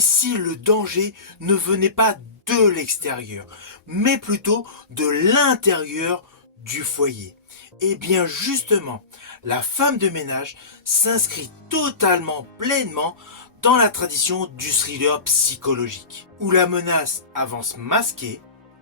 Et si le danger ne venait pas de l'extérieur, mais plutôt de l'intérieur du foyer? Eh bien justement, la femme de ménage s'inscrit totalement, pleinement dans la tradition du thriller psychologique, où la menace avance masquée,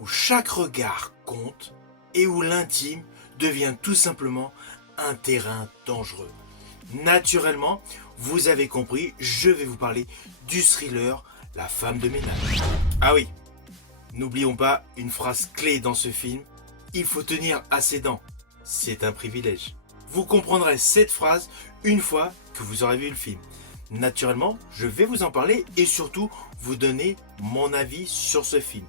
où chaque regard compte et où l'intime devient tout simplement un terrain dangereux. Naturellement, vous avez compris, je vais vous parler du thriller La femme de ménage. Ah oui, n'oublions pas une phrase clé dans ce film, il faut tenir à ses dents, c'est un privilège. Vous comprendrez cette phrase une fois que vous aurez vu le film. Naturellement, je vais vous en parler et surtout vous donner mon avis sur ce film.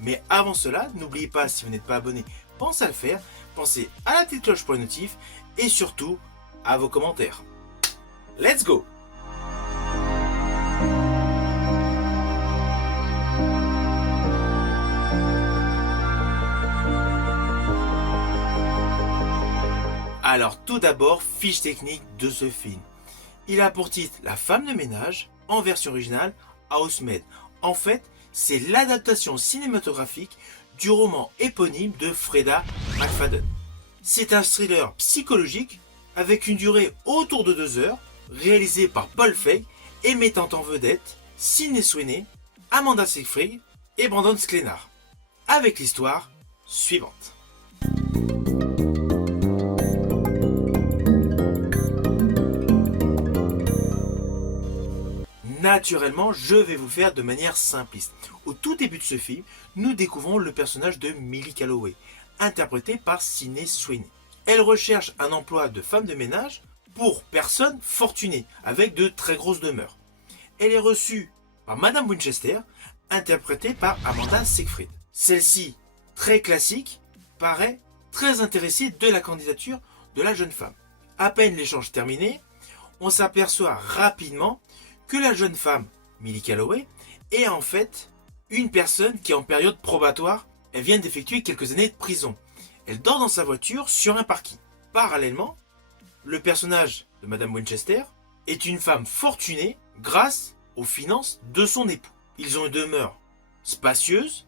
Mais avant cela, n'oubliez pas, si vous n'êtes pas abonné, pensez à le faire, pensez à la petite cloche pour les notifs et surtout à vos commentaires. Let's go! Alors tout d'abord, fiche technique de ce film. Il a pour titre La femme de ménage, en version originale Housemaid. En fait, c'est l'adaptation cinématographique du roman éponyme de Freda McFadden. C'est un thriller psychologique avec une durée autour de 2 heures, réalisé par Paul Feig et mettant en vedette Sydney Sweeney, Amanda Seyfried et Brandon Sklenar, avec l'histoire suivante. Naturellement, je vais vous le faire de manière simpliste. Au tout début de ce film, nous découvrons le personnage de Millie Calloway, interprétée par Sydney Sweeney. Elle recherche un emploi de femme de ménage pour personnes fortunées, avec de très grosses demeures. Elle est reçue par Madame Winchester, interprétée par Amanda Seyfried. Celle-ci, très classique, paraît très intéressée de la candidature de la jeune femme. À peine l'échange terminé, on s'aperçoit rapidement que la jeune femme, Millie Calloway, est en fait une personne qui est en période probatoire. Elle vient d'effectuer quelques années de prison. Elle dort dans sa voiture sur un parking. Parallèlement, le personnage de Madame Winchester est une femme fortunée grâce aux finances de son époux. Ils ont une demeure spacieuse,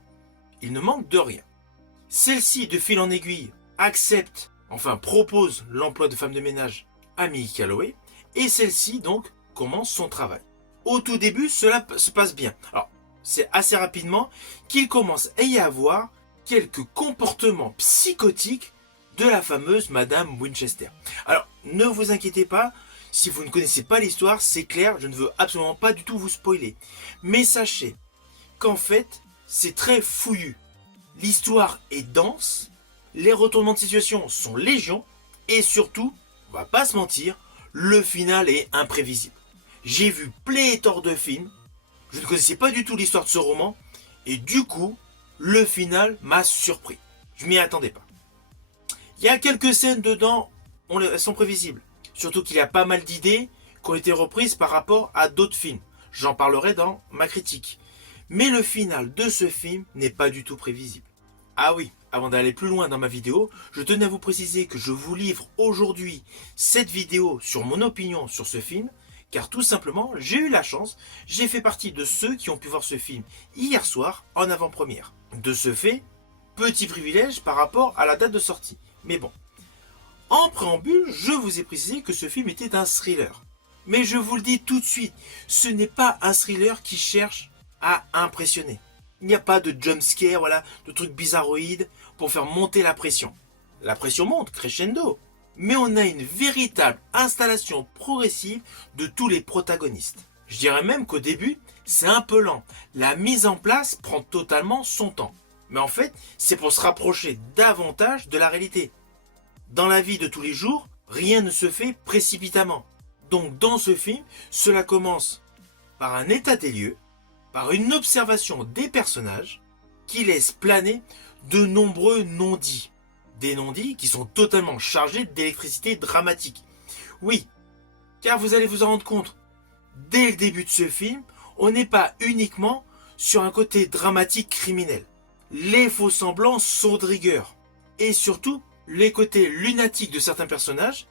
il ne manque de rien. Celle-ci, de fil en aiguille, propose l'emploi de femme de ménage à Millie Calloway, et celle-ci donc commence son travail. Au tout début, cela se passe bien. Alors, c'est assez rapidement qu'il commence à y avoir quelques comportements psychotiques de la fameuse Madame Winchester. Alors, ne vous inquiétez pas, si vous ne connaissez pas l'histoire, c'est clair, je ne veux absolument pas du tout vous spoiler. Mais sachez qu'en fait, c'est très fouillu. L'histoire est dense, les retournements de situation sont légion, et surtout, on va pas se mentir, le final est imprévisible. J'ai vu pléthore de films, je ne connaissais pas du tout l'histoire de ce roman, et du coup, le final m'a surpris. Je m'y attendais pas. Il y a quelques scènes dedans, elles sont prévisibles. Surtout qu'il y a pas mal d'idées qui ont été reprises par rapport à d'autres films. J'en parlerai dans ma critique. Mais le final de ce film n'est pas du tout prévisible. Ah oui, avant d'aller plus loin dans ma vidéo, je tenais à vous préciser que je vous livre aujourd'hui cette vidéo sur mon opinion sur ce film, car tout simplement, j'ai eu la chance, j'ai fait partie de ceux qui ont pu voir ce film hier soir en avant-première. De ce fait, petit privilège par rapport à la date de sortie. Mais bon, en préambule, je vous ai précisé que ce film était un thriller. Mais je vous le dis tout de suite, ce n'est pas un thriller qui cherche à impressionner. Il n'y a pas de jumpscare, voilà, de trucs bizarroïdes pour faire monter la pression. La pression monte, crescendo. Mais on a une véritable installation progressive de tous les protagonistes. Je dirais même qu'au début, c'est un peu lent. La mise en place prend totalement son temps. Mais en fait, c'est pour se rapprocher davantage de la réalité. Dans la vie de tous les jours, rien ne se fait précipitamment. Donc dans ce film, cela commence par un état des lieux, par une observation des personnages qui laisse planer de nombreux non-dits. Des non-dits qui sont totalement chargés d'électricité dramatique. Oui, car vous allez vous en rendre compte, dès le début de ce film, on n'est pas uniquement sur un côté dramatique criminel. Les faux-semblants sont de rigueur. Et surtout, les côtés lunatiques de certains personnages,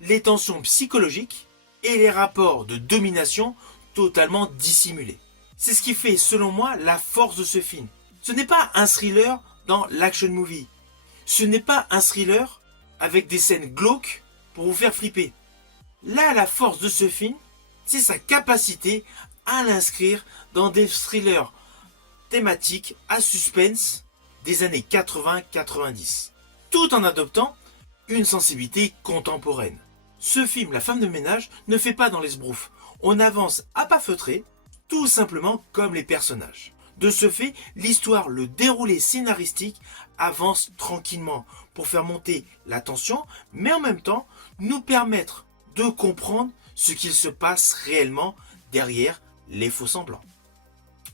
les tensions psychologiques et les rapports de domination totalement dissimulés. C'est ce qui fait, selon moi, la force de ce film. Ce n'est pas un thriller dans l'action movie. Ce n'est pas un thriller avec des scènes glauques pour vous faire flipper. Là, la force de ce film, c'est sa capacité à l'inscrire dans des thrillers thématiques à suspense des années 80-90, tout en adoptant une sensibilité contemporaine. Ce film, La femme de ménage, ne fait pas dans l'esbrouf. On avance à pas feutrés, tout simplement comme les personnages. De ce fait, l'histoire, le déroulé scénaristique avance tranquillement pour faire monter la tension, mais en même temps nous permettre de comprendre ce qu'il se passe réellement derrière les faux-semblants.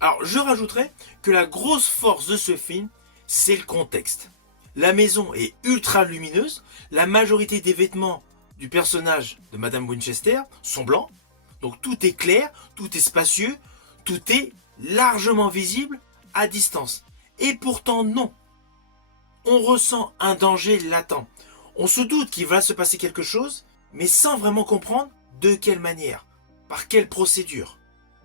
Alors je rajouterais que la grosse force de ce film, c'est le contexte. La maison est ultra lumineuse, la majorité des vêtements du personnage de Madame Winchester sont blancs, donc tout est clair, tout est spacieux, tout est largement visible à distance. Et pourtant non. On ressent un danger latent. On se doute qu'il va se passer quelque chose, mais sans vraiment comprendre de quelle manière, par quelle procédure.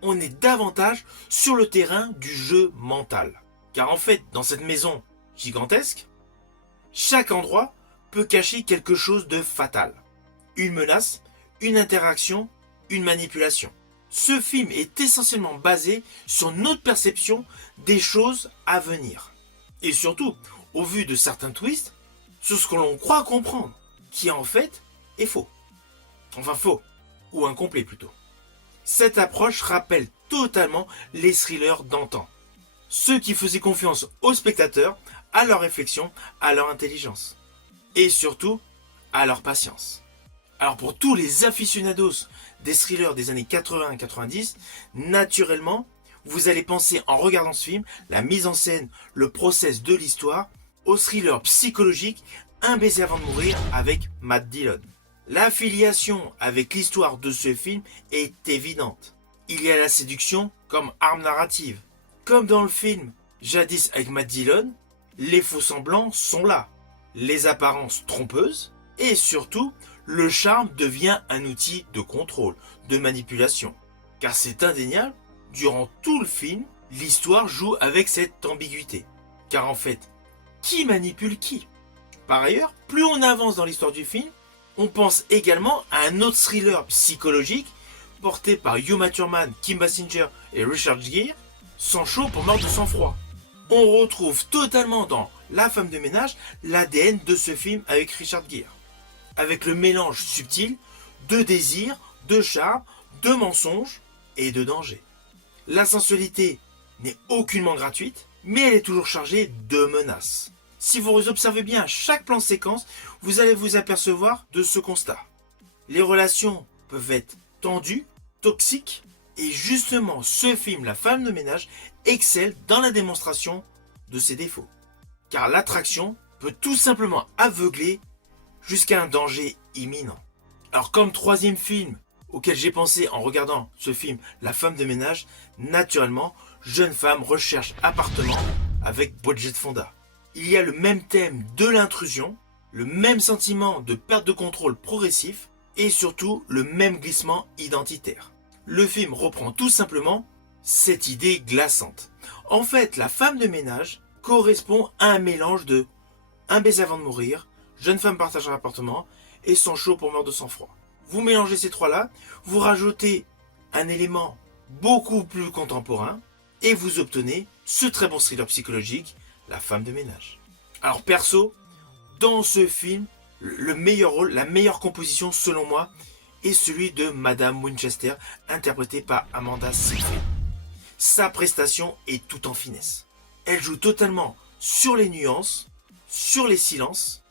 On est davantage sur le terrain du jeu mental. Car en fait, dans cette maison gigantesque, chaque endroit peut cacher quelque chose de fatal. Une menace, une interaction, une manipulation. Ce film est essentiellement basé sur notre perception des choses à venir. Et surtout, au vu de certains twists, sur ce que l'on croit comprendre, qui en fait est faux. Enfin faux, ou incomplet plutôt. Cette approche rappelle totalement les thrillers d'antan. Ceux qui faisaient confiance aux spectateurs, à leur réflexion, à leur intelligence. Et surtout, à leur patience. Alors pour tous les aficionados des thrillers des années 80-90, naturellement, vous allez penser en regardant ce film, la mise en scène, le process de l'histoire, au thriller psychologique Un baiser avant de mourir avec Matt Dillon. L'affiliation avec l'histoire de ce film est évidente. Il y a la séduction comme arme narrative. Comme dans le film Jadis avec Matt Dillon, les faux-semblants sont là, les apparences trompeuses, et surtout, le charme devient un outil de contrôle, de manipulation. Car c'est indéniable, durant tout le film, l'histoire joue avec cette ambiguïté. Car en fait, qui manipule qui? Par ailleurs, plus on avance dans l'histoire du film, on pense également à un autre thriller psychologique porté par Uma Thurman, Kim Basinger et Richard Gere, Sans chaud pour mort de sang-froid. On retrouve totalement dans La femme de ménage l'ADN de ce film avec Richard Gere. Avec le mélange subtil de désir, de charme, de mensonge et de danger. La sensualité n'est aucunement gratuite, mais elle est toujours chargée de menaces. Si vous observez bien chaque plan séquence, vous allez vous apercevoir de ce constat. Les relations peuvent être tendues, toxiques, et justement ce film, La femme de ménage, excelle dans la démonstration de ses défauts. Car l'attraction peut tout simplement aveugler jusqu'à un danger imminent. Alors comme troisième film auquel j'ai pensé en regardant ce film La femme de ménage, naturellement, jeune femme recherche appartement avec Bridget Fonda. Il y a le même thème de l'intrusion, le même sentiment de perte de contrôle progressif et surtout le même glissement identitaire. Le film reprend tout simplement cette idée glaçante. En fait, La femme de ménage correspond à un mélange de Un baiser avant de mourir, Jeune femme partage un appartement et Sans chaud pour mort de sang-froid. Vous mélangez ces trois-là, vous rajoutez un élément beaucoup plus contemporain et vous obtenez ce très bon thriller psychologique, La femme de ménage. Alors perso, dans ce film, le meilleur rôle, la meilleure composition selon moi est celui de Madame Winchester, interprétée par Amanda Seyfried. Sa prestation est tout en finesse. Elle joue totalement sur les nuances, sur les silences,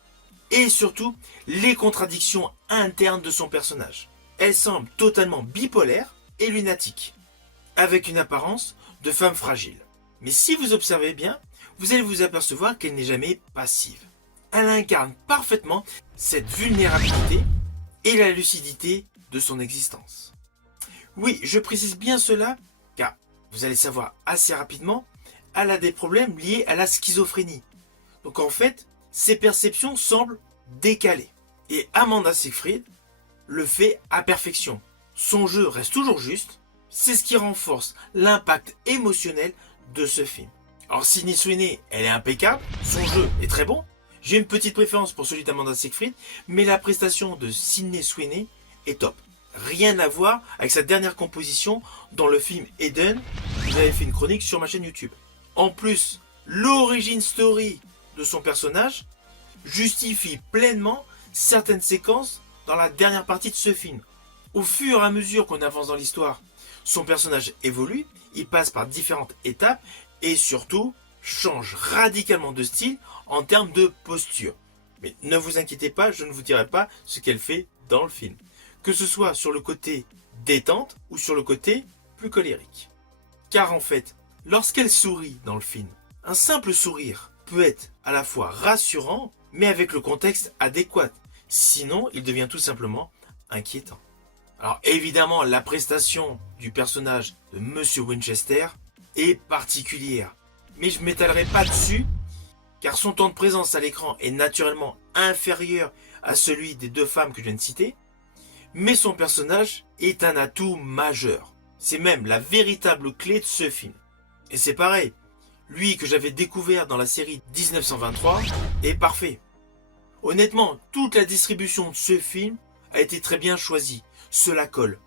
et surtout les contradictions internes de son personnage. Elle semble totalement bipolaire et lunatique, avec une apparence de femme fragile. Mais si vous observez bien, vous allez vous apercevoir qu'elle n'est jamais passive. Elle incarne parfaitement cette vulnérabilité et la lucidité de son existence. Oui, je précise bien cela, car vous allez savoir assez rapidement, elle a des problèmes liés à la schizophrénie. Donc en fait, ses perceptions semblent décalées. Et Amanda Seyfried le fait à perfection. Son jeu reste toujours juste, C'est ce qui renforce l'impact émotionnel de ce film. Alors Sydney Sweeney, elle est impeccable, son jeu est très bon. J'ai une petite préférence pour celui d'Amanda Seyfried, mais la prestation de Sydney Sweeney est top. Rien à voir avec sa dernière composition dans le film Eden. Vous avez fait une chronique sur ma chaîne YouTube. En plus, l'origin story de son personnage justifie pleinement certaines séquences dans la dernière partie de ce film. Au fur et à mesure qu'on avance dans l'histoire, son personnage évolue, il passe par différentes étapes et surtout change radicalement de style en termes de posture. Mais ne vous inquiétez pas, je ne vous dirai pas ce qu'elle fait dans le film. Que ce soit sur le côté détente ou sur le côté plus colérique. Car en fait, lorsqu'elle sourit dans le film, un simple sourire peut être à la fois rassurant, mais avec le contexte adéquat. Sinon, il devient tout simplement inquiétant. Alors évidemment, la prestation du personnage de Monsieur Winchester est particulière. Mais je ne m'étalerai pas dessus, car son temps de présence à l'écran est naturellement inférieur à celui des deux femmes que je viens de citer. Mais son personnage est un atout majeur. C'est même la véritable clé de ce film. Et c'est pareil, lui que j'avais découvert dans la série 1923 est parfait. Honnêtement, toute la distribution de ce film a été très bien choisie. Cela colle.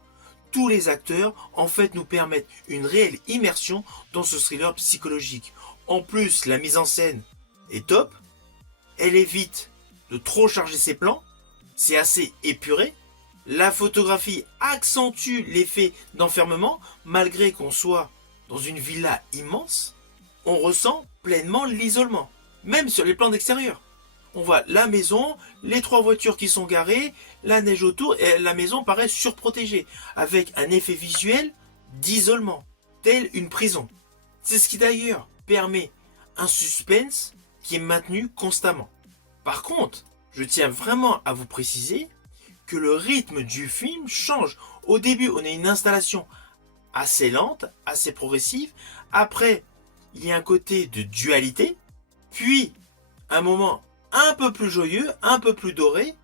Tous les acteurs, en fait, nous permettent une réelle immersion dans ce thriller psychologique. En plus, la mise en scène est top. Elle évite de trop charger ses plans. C'est assez épuré. La photographie accentue l'effet d'enfermement, malgré qu'on soit dans une villa immense. On ressent pleinement l'isolement, même sur les plans d'extérieur. On voit la maison, les 3 voitures qui sont garées, la neige autour, et la maison paraît surprotégée, avec un effet visuel d'isolement, tel une prison. C'est ce qui d'ailleurs permet un suspense qui est maintenu constamment. Par contre, je tiens vraiment à vous préciser que le rythme du film change. Au début, on a une installation assez lente, assez progressive. Après, il y a un côté de dualité, puis un moment un peu plus joyeux, un peu plus doré,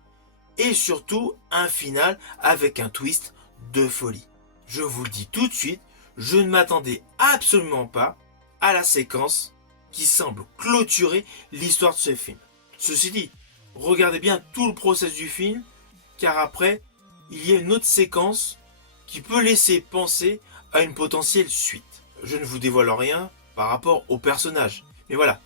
et surtout un final avec un twist de folie. Je vous le dis tout de suite, je ne m'attendais absolument pas à la séquence qui semble clôturer l'histoire de ce film. Ceci dit, regardez bien tout le process du film, car après, il y a une autre séquence qui peut laisser penser à une potentielle suite. Je ne vous dévoile rien par rapport au personnage, mais voilà,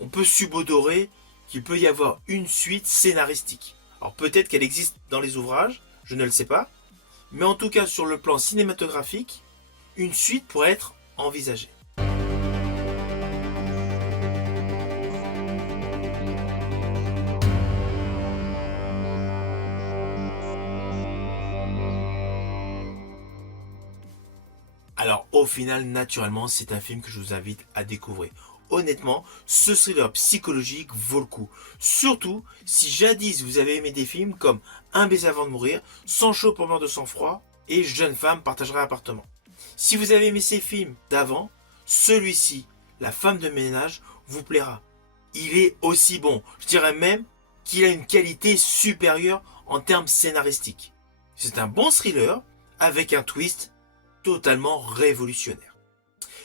on peut subodorer qu'il peut y avoir une suite scénaristique. Alors peut-être qu'elle existe dans les ouvrages, je ne le sais pas, mais en tout cas sur le plan cinématographique, une suite pourrait être envisagée. Alors au final, naturellement, c'est un film que je vous invite à découvrir. Honnêtement, ce thriller psychologique vaut le coup. Surtout si jadis vous avez aimé des films comme Un baiser avant de mourir, Sans chaud pour mort de sang-froid et Jeune femme partagera appartement. Si vous avez aimé ces films d'avant, celui-ci, La femme de ménage, vous plaira. Il est aussi bon. Je dirais même qu'il a une qualité supérieure en termes scénaristiques. C'est un bon thriller avec un twist totalement révolutionnaire.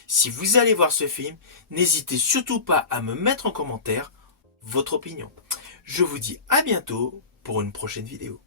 Si vous allez voir ce film, n'hésitez surtout pas à me mettre en commentaire votre opinion. Je vous dis à bientôt pour une prochaine vidéo.